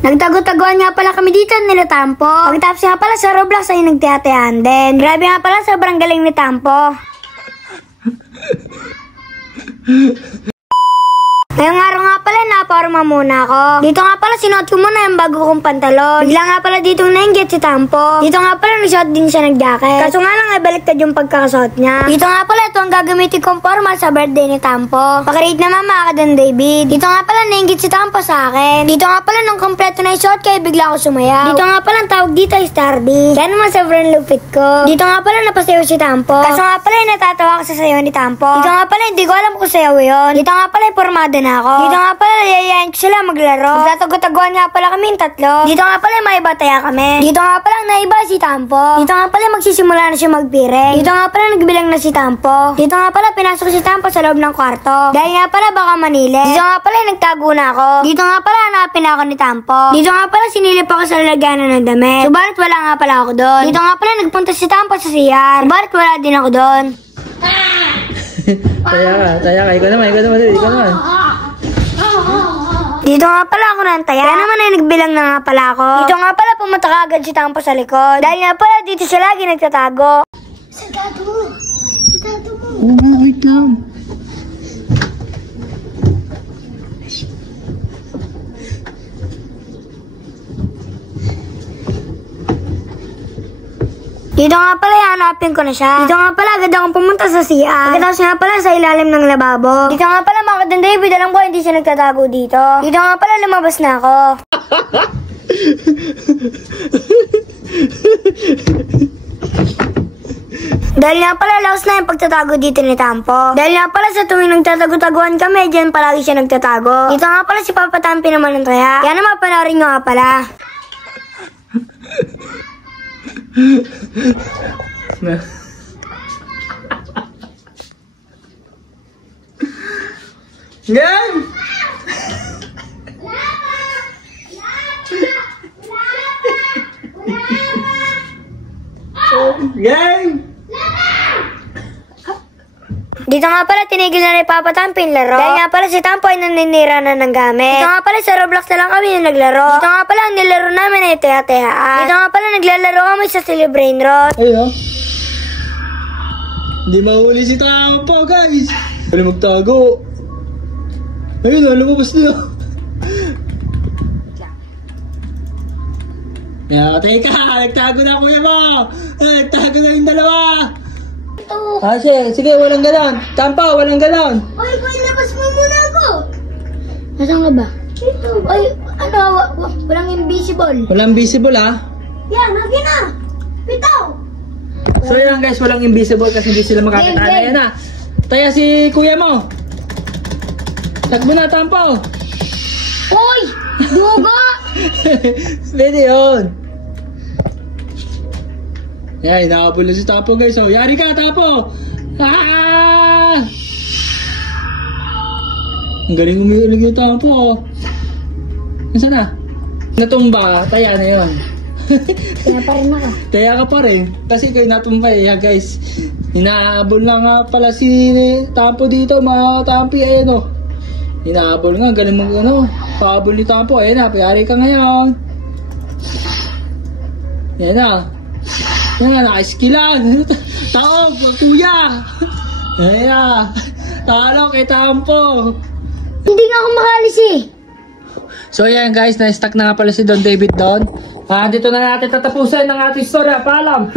Nagtago-taguan nga pala kami dito nila Tampo. Pagkatapos nga pala sa Roblox ay nagtiyatehan din. Grabe nga pala, sobrang galing ni Tampo. Ngayong araw nga pala, naparma muna ako. Dito nga pala, sinuot ko muna yung bago kong pantalon. Bigla nga pala dito nainggit si Tampo. Dito nga pala, nagsuot din siya ng jacket. Kaso nga lang, baliktad yung pagkakasuot niya. Dito nga pala, ito ang gagamitin kong formal sa birthday ni Tampo. Pakirate naman mga kadan David. Dito nga pala, nainggit si Tampo sa akin. Dito nga pala, nung kompleto na yung suot kaya bigla ako sumayaw. Dito nga pala, ang tawag dito ay Stardy. Kaya naman sobrang lupit ko. Dito nga pala, napasayaw si Tampo. Kaso nga pala, natatawa ko sa sayaw ni Tampo. Dito nga pala, hindi ko alam kung sayaw yun. Dito nga pala, formado na ako. Dito nga pala, yayayain ko sila maglaro. Magtatago-taguan nga pala kami tatlo. Dito nga pala, may bataya kami. Dito nga pala, naiba si Tampo. Dito nga pala, magsisimula na siya magpiring. Dito nga pala, nagbilang na si Tampo. Dito nga pala, pinasok si Tampo sa loob ng kwarto. Dahil nga pala, baka manili. Dito nga pala, nagtago na ako. Dito nga pala, hanapin ako ni Tampo. Dito nga pala, sinilip ako sa lalagyanan ng damit. Subalit wala nga pala ako doon. Dito nga pala, nagpunta si Tampo sa CR. Subalit wala din ako doon. Taya ka. Ikaw naman. Dito nga pala ako nantaya. Kaya naman ay nagbilang na nga pala ako. Dito nga pala pumunta ka agad si Tampo sa likod. Dahil nga pala dito siya lagi nagtatago. Sagado mo. Oo nga, wait lang. Dito nga pala, hanapin ko na siya. Dito nga pala, agad akong pumunta sa CR. Pagkatapos nga pala, sa ilalim ng lababo. Dito nga pala, mga kadan David, alam ko hindi siya nagtatago dito. Dito nga pala, lumabas na ako. Dahil nga pala, laos na yung pagtatago dito ni Tampo. Dahil nga pala, sa tuwing nagtatago-taguan kami, dyan palagi siya nagtatago. Dito nga pala, si Papa Tampi naman ng taya. Kaya naman, panoorin nyo nga pala. Gang! Gang! Dito nga pala, tinigil na ni Papa Tampi yung laro. Dahil nga pala, si Tampo ay naninira na ng gamit. Dito nga pala, sa Roblox na lang kami yung naglaro. Dito nga pala, ang nilaro namin ay teha-tehaan. Dito nga pala, naglalaro kami sa Silly Brain Rot. Ayun. Hindi mahuli si Tampo, guys. Wala magtago. Ayun, lumabas na. Teka, nagtago na kuya mo. Nagtago na yung dalawa. Sige, walang ganon. Tampo, walang ganon. Ay, labas mo muna ako. Nasaan ka ba? Ito. Ay, walang invisible. Walang visible, ha? Yan, lagi na. Bitaw. So yan guys, walang invisible kasi hindi sila makakita na yan, ha? Taya si kuya mo. Takbo na, Tampo. Uy! Dugo! Pwede yun. Yan, inaabol na si Tampo guys. So, yari ka, Tampo. Ah! Ang galing umiulig yung Tampo, oh. Nasaan na? Natumba, taya na yun. Kaya pa rin ako. Taya ka pa rin. Kasi kayo natumba eh, guys. Inaabol na nga pala si Tampo dito, mga Tampi, ayun, oh. Inaabol nga, galing mo, paabol ni Tampo. Ayun na, payari ka ngayon. Yan na. Yan na, naka-skillan. Taog, kuya. Ayan na. Talo kay Tampo. Hindi nga ako makalis eh. So yan guys, na-stuck na nga pala si Don David doon. Dito na natin tatapusin ang ating story. Paalam.